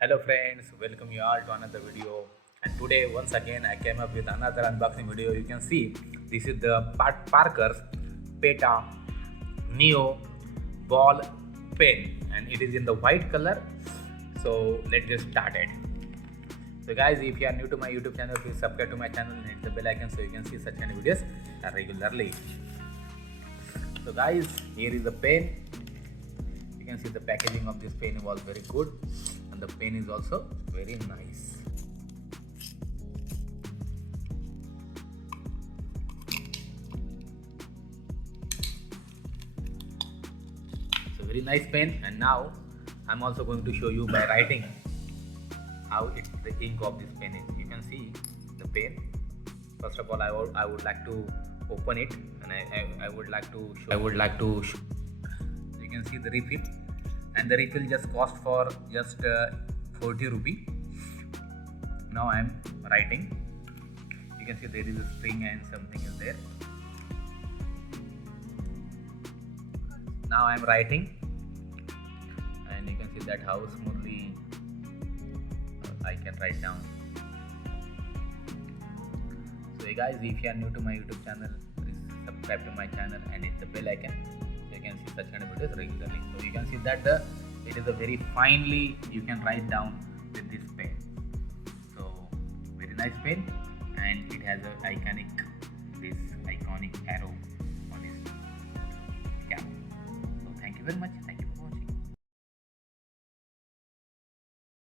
Hello friends, welcome you all to another video. And today once again I came up with another unboxing video. You can see this is the Parker's Peta Neo ball pen and it is in the white color. So let's get started. So guys, if you are new to my YouTube channel, please subscribe to my channel and hit the bell icon so you can see such kind of videos regularly. So guys, here is the pen. You can see the packaging of this pen was very good and the pen is also very nice. So very nice pen, and now I'm also going to show you by writing how the ink of this pen is. You can see the pen. First of all, I would like to open it, and I would like to show. You can see the refill, and the refill just cost for just 40 rupee. Now I am writing. You can see there is a string and something is there. Now I am writing, and you can see that how smoothly I can write down. So hey guys, if you are new to my YouTube channel, please subscribe to my channel and hit the bell icon so you can see such kind of videos regularly. So you can see that it is a very finely you can write down with this pen. So very nice pen, and it has a iconic arrow on this cap. So thank you very much.